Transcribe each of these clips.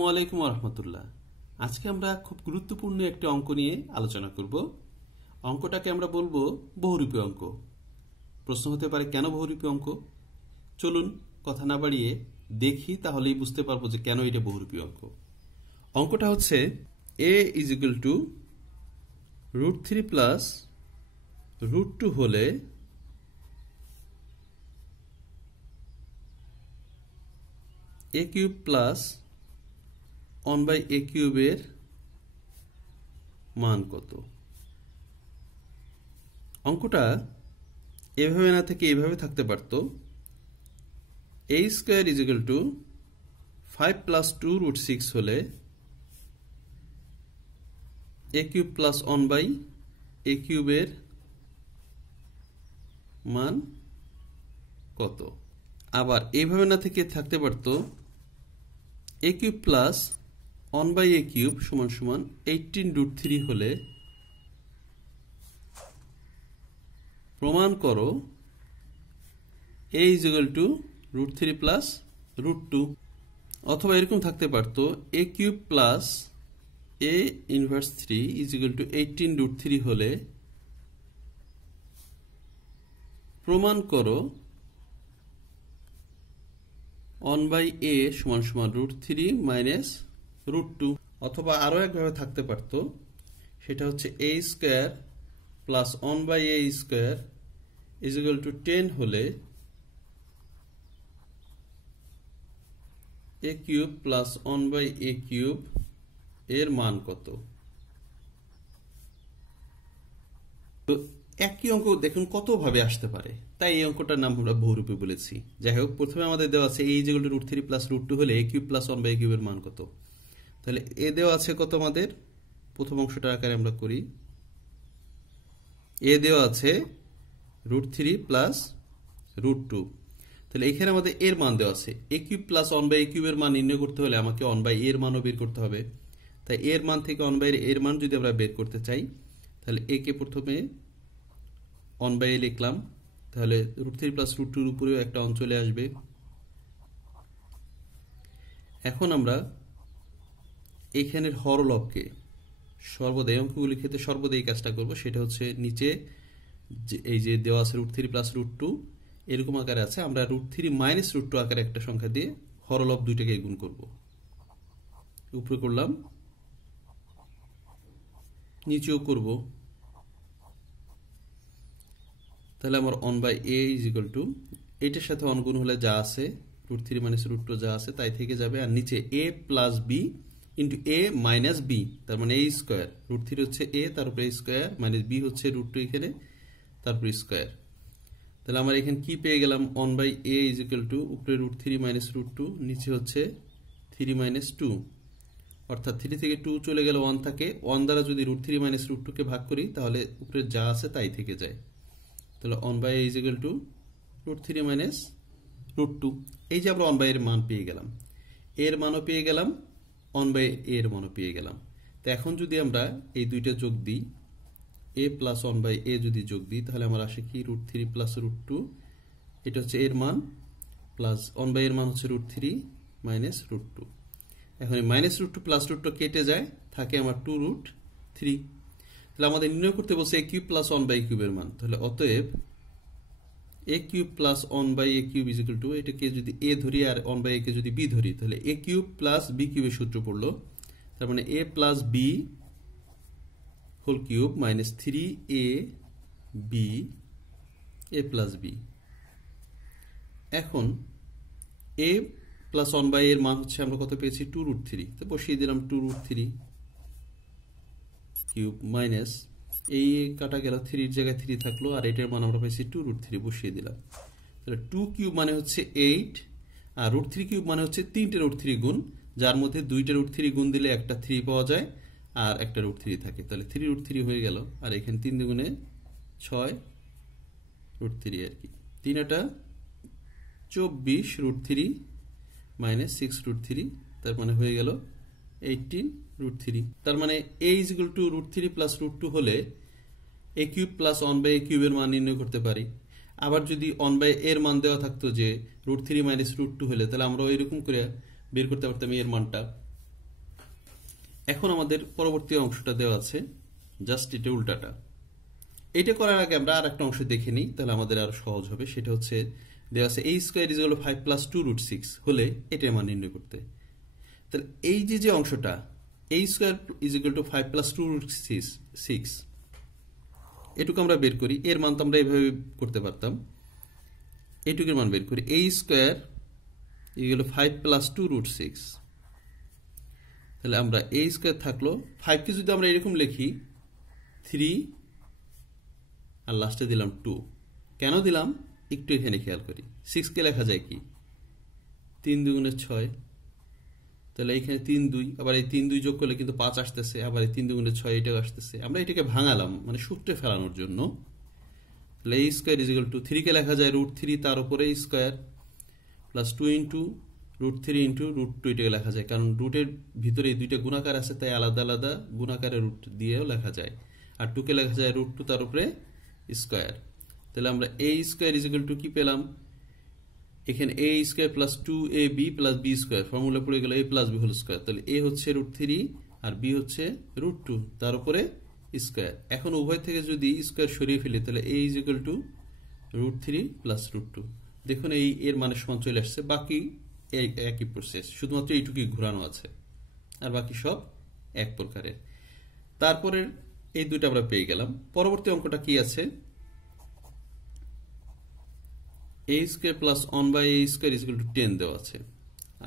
আসসালামু আলাইকুম ওয়া রাহমাতুল্লাহ। আজকে আমরা খুব গুরুত্বপূর্ণ একটা অঙ্ক নিয়ে আলোচনা করব। অঙ্কটাকে আমরা বলবো বহুরূপী অঙ্ক। প্রশ্ন হতে পারে কেন বহুরূপী অঙ্ক? চলুন কথা না বাড়িয়ে দেখি, তাহলেই বুঝতে পারবো যে কেন এটা বহুরূপী অঙ্ক। অঙ্কটা হচ্ছে a = √3 প্লাস √2 হলে a³ প্লাস 1/a³ এর মান কত? অঙ্কটা এভাবে না থেকে এভাবে থাকতে পারত। a² = 5 প্লাস 2√6 হলে a³ প্লাস 1/a³ এর মান কত? আবার এইভাবে না থেকে থাকতে পারত a³ প্লাস 1/a³ সমান 18√3 হলে প্রমাণ করো a = √3 প্লাস √2। অথবা এরকম থাকতে পারত a³ প্লাস a ইনভার্স 3 = 18√3 হলে প্রমাণ করো 1/a সমান √3 মাইনাস √2। অথবা আরো একভাবে থাকতে পারত, সেটা হচ্ছে a² প্লাস 1/a² = 10 হলে a³ প্লাস 1/a³ এর মান কত? তো একই অঙ্ক দেখুন কত ভাবে আসতে পারে, তাই এই অঙ্কটার নাম আমরা বহুরূপী বলেছি। যাই হোক, প্রথমে আমাদের দেওয়া আছে a = √3 প্লাস √2 হলে a³ প্লাস 1/a³ এর মান কত। তাহলে এ দেওয়া আছে কত আমাদের? প্রথম অংশটা আকারে আমরা করি। এ দেওয়া আছে √3 প্লাস √2। তাহলে এখানে আমাদের এর মান দেওয়া আছে a³ প্লাস 1/a³ এর মান নির্ণয় করতে হলে আমাকে 1/a এর মানও বের করতে হবে। তাই এর মান থেকে 1/a এর মান যদি আমরা বের করতে চাই, তাহলে a কে প্রথমে 1/a লিখলাম, তাহলে √3 প্লাস √2 এর উপরেও একটা অঞ্চলে আসবে। এখন আমরা এখানের হরলবকে সর্বদাই অঙ্কগুলির ক্ষেত্রে সর্বদাই এই কাজটা করব, সেটা হচ্ছে নিচে এই যে দেওয়া আছে √3 প্লাস √2 এরকম আকারে আছে, আমরা √3 মাইনাস √2 আকারে একটা সংখ্যা দিয়ে হরলব দুইটাকে গুণ করব। উপরে করলাম, নিচেও করব। তাহলে আমার 1/a = এটার সাথে অনগুণ হলে যা আছে √3 মাইনাস √2 যা আছে তাই থেকে যাবে, আর নিচে a plus b into a minus b, তার মানে a স্কোয়ার। √3 হচ্ছে a, তার উপরে স্কোয়ার, মাইনাস b হচ্ছে √2 এখানে, তারপরে স্কোয়ার। তাহলে আমার এখানে কি পেয়ে গেলাম? 1/a = উপরে √3 মাইনাস √2, নিচে হচ্ছে 3 মাইনাস 2, অর্থাৎ 3 থেকে 2 চলে গেলে 1 থাকে। 1 দ্বারা যদি √3 মাইনাস √2 কে ভাগ করি তাহলে উপরে যা আছে তাই থেকে যায়। তাহলে 1/a = √3 মাইনাস √2। এই যে আমরা 1/a এর মান পেয়ে গেলাম, এর মানও পেয়ে গেলাম, 1/a এর মানও পেয়ে গেলাম। তো এখন যদি আমরা এই দুইটা যোগ দিই, a প্লাস 1/a যদি যোগ দিই, তাহলে আমার আসে কি? √3 প্লাস √2, এটা হচ্ছে এর মান, প্লাস 1/a এর মান হচ্ছে √3 মাইনাস √2। এখন এই মাইনাস √2 প্লাস √2 কেটে যায়, থাকে আমার 2√3। তাহলে আমাদের নির্ণয় করতে বলছে a³ প্লাস 1/a³ এর মান। তাহলে অতএব a³ প্লাস 1/a³ = এটাকে যদি a ধরি আর 1/a কে যদি b ধরি, তাহলে a³ প্লাস b³ এর সূত্র পড়লো। তার মানে a plus b whole cube minus 3ab a plus b। এখন a প্লাস 1/a এর মান হচ্ছে আমরা কত পেয়েছি? 2√3। তো বসিয়ে দিলাম 2√3 কিউব মাইনাস এই কাটা গেল, 3 এর জায়গায় 3 থাকলো, আর এটার মান আমরা পাইছি 2√3, বসিয়ে দিলাম। তাহলে 2 কিউব মানে হচ্ছে 8, আর √3 কিউব মানে হচ্ছে 3টে √3 গুণ, যার মধ্যে 2টে √3 গুণ দিলে একটা 3 পাওয়া যায় আর একটা √3 থাকে। তাহলে 3√3 হয়ে গেল, আর এখানে 3 দুগুণে 6√3 আর কি, 3 এটা 24√3 মাইনাস 6√3, তার মানে হয়ে গেল 18√3। তার মানে a = √3 প্লাস √2 হলে a³ প্লাস 1/a³ এর মান নির্ণয় করতে পারি। আবার যদি 1/a এর মান দেওয়া থাকতো যে √3 মাইনাস √2 হলে, তাহলে আমরা এরকম করে বের করতে পারতাম এর মানটা। এখন আমাদের পরবর্তী অংশটা দেওয়া আছে, জাস্ট এটা উল্টাটা। এটা করার আগে আমরা আর একটা অংশ দেখে নিই, তাহলে আমাদের আরো সহজ হবে। সেটা হচ্ছে দেওয়া আছে a square is equal to 5 plus 2 root 6 হলে এটার মান নির্ণয় করতে। তাহলে এই যে অংশটা a square is equal to 5 plus 2 root 6, এটুকু আমরা বের করি। এর মান তো আমরা এইভাবে করতে পারতাম। এইটুকুর মান বের করি, a square is equal to 5 plus 2 root 6। তাহলে আমরা a স্কয়ার থাকলো 5 কে যদি আমরা এরকম লিখি 3 আর লাস্টে দিলাম 2, কেন দিলাম একটু এখানে খেয়াল করি। 6 কে লেখা যায় কি 3 দুগুণে 6, তাহলে এইখানে 3 2, আবার এই 3 2 যোগ করলে কিন্তু 5 আসতেছে, আবার এই 3 দুগুণে 6 এটাও আসতেছে। আমরা এটাকে ভাঙালাম মানে সূত্রে ফেলানোর জন্য। তাহলে a square is equal to 3 কে লেখা যায় রুট 3 তার উপরে square plus 2 into root 3 into root 2 এটাকে লেখা যায়, কারণ রুটের ভিতরে এই দুইটা গুণাকার আছে তাই আলাদা আলাদা গুণাকারে রুট দিয়েও লেখা যায়। আর 2 কে লেখা যায় রুট 2 তার উপরে স্কয়ার। তাহলে আমরা a square is equal to কি পেলাম, এখানে a square plus 2ab plus b square, formula পড়ে গেল a plus b whole square. তাহলে a হচ্ছে রুট 3 আর b হচ্ছে রুট 2 তার উপরে স্কয়ার। এখন উভয় থেকে যদি স্কয়ার সরিয়ে ফেলি তাহলে a is equal to root 3 plus root 2। দেখুন এই এর মানের সমান চলে আসছে। বাকি একই প্রসেস, শুধুমাত্র এইটুকুই ঘোরানো আছে, আর বাকি সব এক প্রকারের। তারপরে এই দুইটা আমরা পেয়ে গেলাম। পরবর্তী অঙ্কটা কি আছে, a square plus 1 by a square is equal to 10 দেওয়া আছে।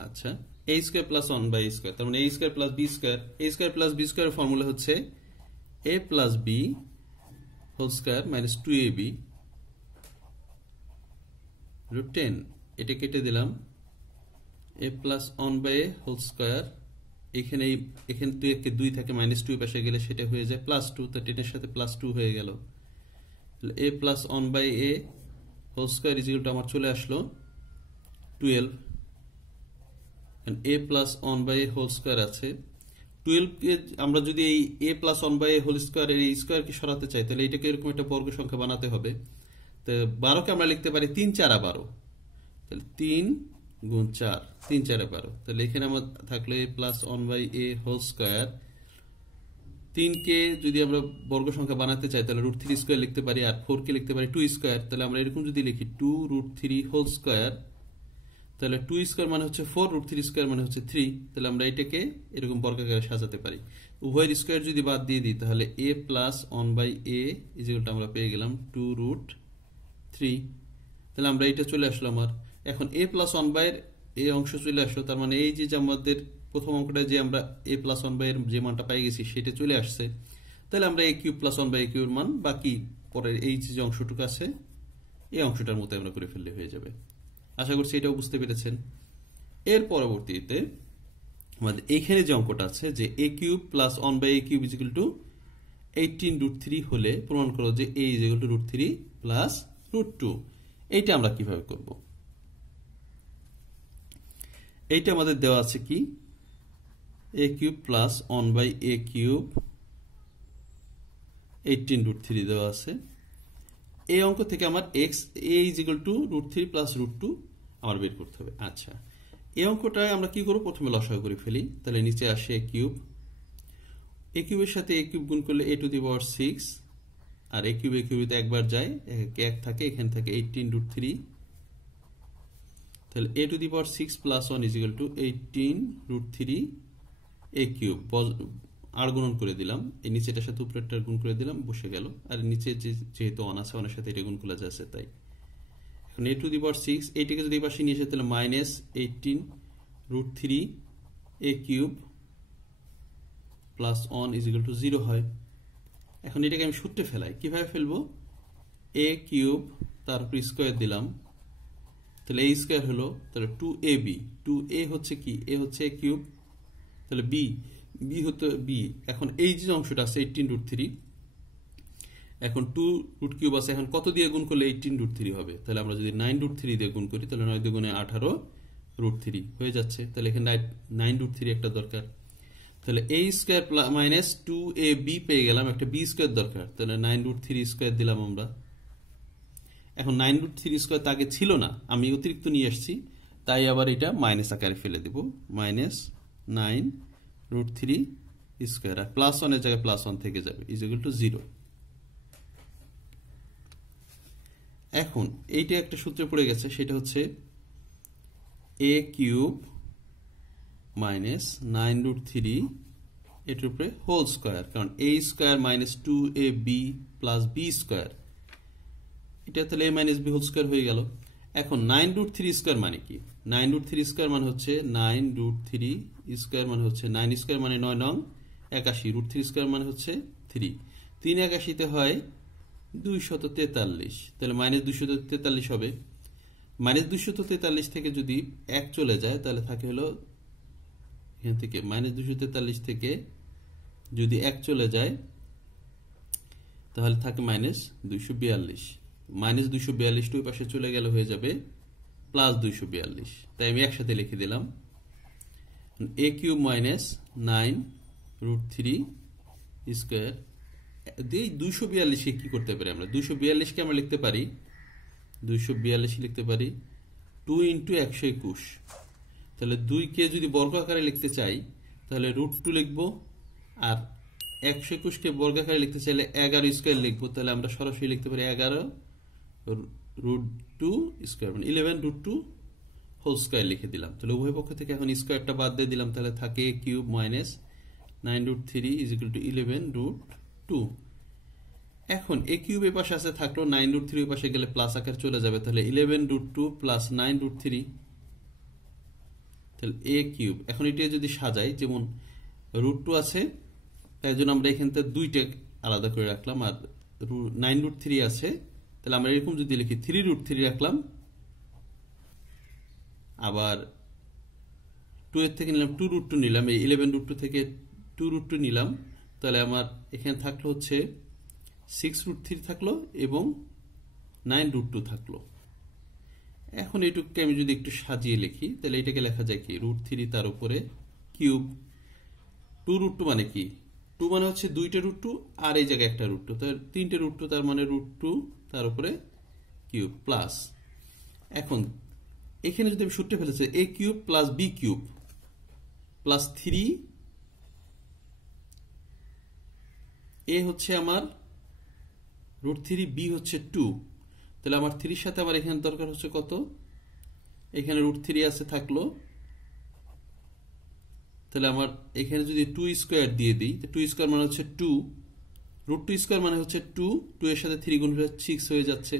আচ্ছা, a square plus 1 by a square, তার মানে a square plus b square. a square plus b square formula হচ্ছে a plus b whole square minus 2ab root 10। এটা কেটে দিলাম, a plus 1 by a whole square, এখানে 2 থাকে minus 2 পাশে গেলে সেটা হয়ে যায় প্লাস 2, তো 10 এর সাথে প্লাস 2 হয়ে গেল। a plus 1 by a whole square is equal to আমার চলে আসলো 12। a plus 1 by a whole square আছে 12 কে আমরা যদি এই a plus 1 by a whole square এর এই স্কয়ারকে সরাতে চাই তাহলে এটাকে এরকম একটা বর্গ সংখ্যা বানাতে হবে। তো 12 কে আমরা লিখতে পারি 3 4 12, তাহলে 3 গুণ 4 3 4 12। তাহলে এখানে আমার থাকলো a plus 1 by a whole square. 3 কে যদি আমরা বর্গ সংখ্যা বানাতে চাই তাহলে রুট 3 স্কয়ার লিখতে পারি, আর 4 কে লিখতে পারি 2 স্কয়ার। তাহলে আমরা এরকম যদি লিখি 2 রুট 3 হোল স্কয়ার, তাহলে 2 স্কয়ার মানে হচ্ছে 4, রুট 3 স্কয়ার মানে হচ্ছে 3। তাহলে আমরা এটাকে এরকম বর্গাকারে সাজাতে পারি। উভয়ের স্কয়ার যদি বাদ দিয়ে দিই তাহলে a plus 1 by a is equal to আমরা পেয়ে গেলাম 2 রুট 3। তাহলে আমরা এটা চলে আসলো আমার। এখন a প্লাস 1 বাই এর এই অংশ চলে আসলো, তার মানে এই যে আমাদের প্রথম অঙ্কটা যে আমরা a প্লাস 1 বাই এর যে মানটা পাই গেছি সেটা চলে আসছে। তাহলে আমরা a cube plus 1 by a কিউবের মান বাকি পরের এই যে অংশটুকু আছে এই অংশটার মতো আমরা করে ফেললে হয়ে যাবে। আশা করছি এটাও বুঝতে পেরেছেন। এর পরবর্তীতে আমাদের এইখানে যে অঙ্কটা আছে যে a cube plus 1 by a cube is equal to 18 root 3 হলে প্রমাণ করো যে a is equal to root 3 plus root 2। এইটা আমরা কিভাবে করব, এইটা আমাদের দেওয়া আছে কি a cube plus 1 by a cube 18 root 3 দেওয়া আছে। এই অঙ্ক থেকে আমার x a is equal to root 3 plus root 2 আমার বের করতে হবে। আচ্ছা, এই অঙ্কটায় আমরা কি করব, প্রথমে লসাগু করে ফেলি। তাহলে নিচে আসে a কিউবের সাথে a কিউব গুণ করলে a টু দি পাওয়ার 6, আর a কিউবে একবার যায়, এক থাকে, এখানে থাকে 18 রুট 3। তাহলে a to the power 6 plus 1 is equal to 18 root 3 a cube, আর গুণন করে দিলাম, এই নিচেটার সাথে উপরেরটার গুণ করে দিলাম, বসে গেল। আর নিচে যেহেতু 1 আছে 1 এর সাথে এটা গুণ করা যাচ্ছে, তাই এখন a টু দি পাওয়ার 6 এইটাকে যদি পাশে নিয়ে আসে তাহলে minus 18 root 3 a cube plus 1 is equal to 0 হয়। এখন এটাকে আমি সূত্রে ফেলাই, কিভাবে ফেলবো, a কিউব তার উপর স্কয়ার দিলাম, তাহলে a স্কয়ার হলো, তাহলে 2ab, 2a হচ্ছে কি, a হচ্ছে a কিউব, তাহলে b হতো b। এখন এই যে অংশটা আছে 18 রুট 3, এখন 2 রুট কিউব আছে, এখন কত দিয়ে গুণ করলে 18 রুট 3 হবে, তাহলে আমরা যদি 9 রুট 3 দিয়ে গুণ করি তাহলে 9 দুগুণে 18 রুট 3 হয়ে যাচ্ছে। তাহলে এখানে 9 রুট 3 একটা দরকার, তাহলে a স্কয়ার মাইনাস 2ab পেয়ে গেলাম, একটা b স্কয়ার দরকার, তাহলে 9 রুট 3 স্কয়ার দিলাম আমরা। এখন 9 রুট 3 স্কয়ার তো আগে ছিল না, আমি অতিরিক্ত নিয়ে আসছি, তাই আবার এটা মাইনাস আকারে ফেলে দেব, মাইনাস 9 রুট 3 স্কোয়ার, আর +1 এর জায়গায় +1 থেকে যাবে, ইজ ইকুয়াল টু 0। এখন এইটা একটা সূত্রে পড়ে গেছে, সেটা হচ্ছে a কিউব মাইনাস 9√3 এটার উপরে হোল স্কোয়ার, কারণ a square minus 2ab plus b square, এটা তাহলে a minus b whole square হয়ে গেল। এখন 9√3 স্কোয়ার মানে কি? 9√3 স্কোয়ার মানে হচ্ছে 9√3 স্কোয়ার মানে হচ্ছে 9 স্কোয়ার মানে 9 নং 81, √3 স্কোয়ার মানে হচ্ছে 3, 381 হয় 243, তাহলে মাইনাস 243 হবে। মাইনাস 243 থেকে যদি 1 চলে যায় তাহলে থাকে হলো এখান থেকে মাইনাস 243 থেকে যদি 1 চলে যায় তাহলে থাকে মাইনাস 242, মাইনাস 242 ওই পাশে চলে গেলে হয়ে যাবে প্লাস 242, তাই আমি একসাথে লিখে দিলাম a কিউব মাইনাস 9√3 স্কোয়ার। এই 242 কে কি করতে পারি আমরা? 242 কে আমরা লিখতে পারি 2 ইন্টু 121, তাহলে 2 কে যদি বর্গ আকারে লিখতে চাই তাহলে √2 লিখবো, আর 121 কে বর্গ আকারে লিখতে চাইলে 11 স্কোয়ার লিখবো, তাহলে আমরা সরাসরি লিখতে পারি 11√2 স্কোয়ার মানে 11√2 হোল স্কোয়ার লিখে দিলাম। তাহলে উভয় পক্ষ থেকে এখন স্কোয়ারটা বাদ দিয়ে দিলাম, তাহলে থাকে a cube minus 9√3 is equal two 11√2। এখন a কিউব এর পাশে আছে থাকলো, 9√3 এর পাশে গেলে প্লাস আকার চলে যাবে, তাহলে 11√2 প্লাস 9√3, তাহলে a কিউব। এখন এটা যদি সাজাই, যেমন √2 আছে তাই জন্য আমরা এখান থেকে 2টা আলাদা করে রাখলাম, আর 9√3 আছে তাহলে আমরা এরকম যদি লিখি 3√3 রাখলাম, আবার 2 এর থেকে নিলাম 2√2 নিলাম, এই 11√2 থেকে 2√2 নিলাম, তাহলে আমার এখানে থাকলো হচ্ছে 6√3 থাকলো এবং 9√2 থাকলো। এখন এইটুকুকে আমি যদি একটু সাজিয়ে লিখি তাহলে এটাকে লেখা যায় কি √3 তার উপরে কিউব, 2√2 মানে কি? 2 মানে হচ্ছে 2টা √2 আর এই জায়গায় একটা √2, তার 3টে √2, তার মানে √2 তার উপরে কিউব প্লাস। এখন এখানে যদি আমি সূত্রে ফেলেছি a cube plus b cube plus 3, a হচ্ছে আমার √3, b হচ্ছে 2, তাহলে আমার 3 সাথে আমার এখানে দরকার হচ্ছে কত? এখানে √3 আছে থাকলো, তাহলে আমার এখানে যদি 2 স্কোয়ার দিয়ে দিই, 2 স্কোয়ার মানে হচ্ছে 2, √2 স্কোয়ার মানে হচ্ছে 2, 2 এর সাথে 3 গুণ হলে 6 হয়ে যাচ্ছে।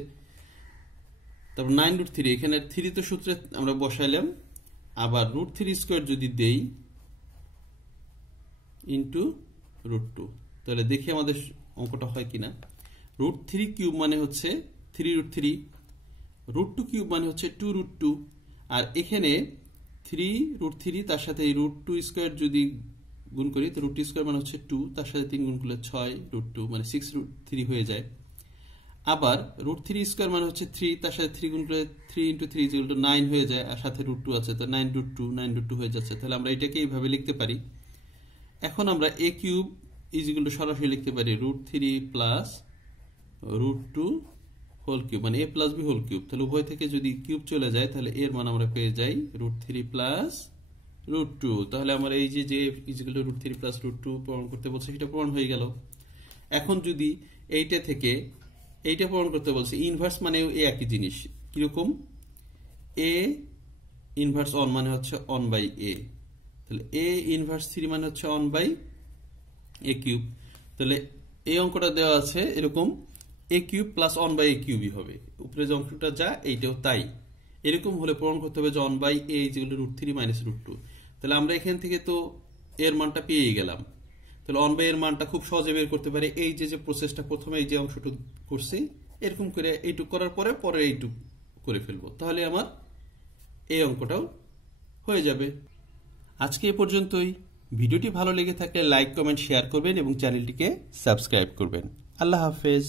তারপর 9√3, এখানে 3 তো সূত্রে আমরা বসাইলাম, আবার √3 স্কোয়ার যদি দেই ইন্টু √2, তাহলে দেখি আমাদের অঙ্কটা হয় কিনা। √3 কিউব মানে হচ্ছে 3√3, √2 কিউব মানে হচ্ছে 2√2, আর এখানে 3√3 তার সাথে এই √2 স্কোয়ার যদি গুণ করি তো √2 স্কোয়ার মানে হচ্ছে 2, তার সাথে 3 গুণ করলে 6√2 মানে 6√3 হয়ে যায়। আবার √3 স্কোয়ার মানে হচ্ছে 3, তার সাথে 3 গুণ করলে 3 ইন্টু 3 ইজ ইকুয়াল টু 9 হয়ে যায়, আর সাথে √2 আছে, তো 9√2 হয়ে যাচ্ছে। তাহলে আমরা এটাকে এইভাবে লিখতে পারি। এখন আমরা a cube is equal to সরাসরি লিখতে পারি √3 প্লাস √2 হোল কিউব মানে a plus b whole cube, তাহলে উভয় থেকে যদি কিউব চলে যায় তাহলে এর মান আমরা পেয়ে যাই √3 প্লাস √2। তাহলে আমার এই যে ইজ ইকুয়াল টু √3 প্লাস √2 প্রমাণ করতে বলছে সেটা প্রমাণ হয়ে গেল। এখন যদি এইটা থেকে এইটা প্রমাণ করতে বলছে, ইনভার্স মানে একই জিনিস, কিরকম? a ইনভার্স 1 মানে হচ্ছে 1/a, তাহলে a ইনভার্স 3 মানে হচ্ছে 1/a কিউব। তাহলে এই অঙ্কটা দেওয়া আছে এরকম a কিউব প্লাস 1/a কিউবই হবে, উপরে যে অঙ্কটা যা এইটাও তাই। এরকম হলে প্রমাণ করতে হবে যে 1/a যেগুলো √3 মাইনাস √2। তাহলে আমরা এখান থেকে তো এর মানটা পেয়ে গেলাম, তাহলে 1/a এর মানটা খুব সহজে বের করতে পারি। এই যে প্রসেসটা প্রথমে এই যে অংশটুকু করছি এরকম করে এইটুক করার পরে এইটুক করে ফেলবো, তাহলে আমার এই অঙ্কটাও হয়ে যাবে। আজকে এ পর্যন্তই। ভিডিওটি ভালো লেগে থাকলে লাইক, কমেন্ট, শেয়ার করবেন এবং চ্যানেলটিকে সাবস্ক্রাইব করবেন। আল্লাহ হাফেজ।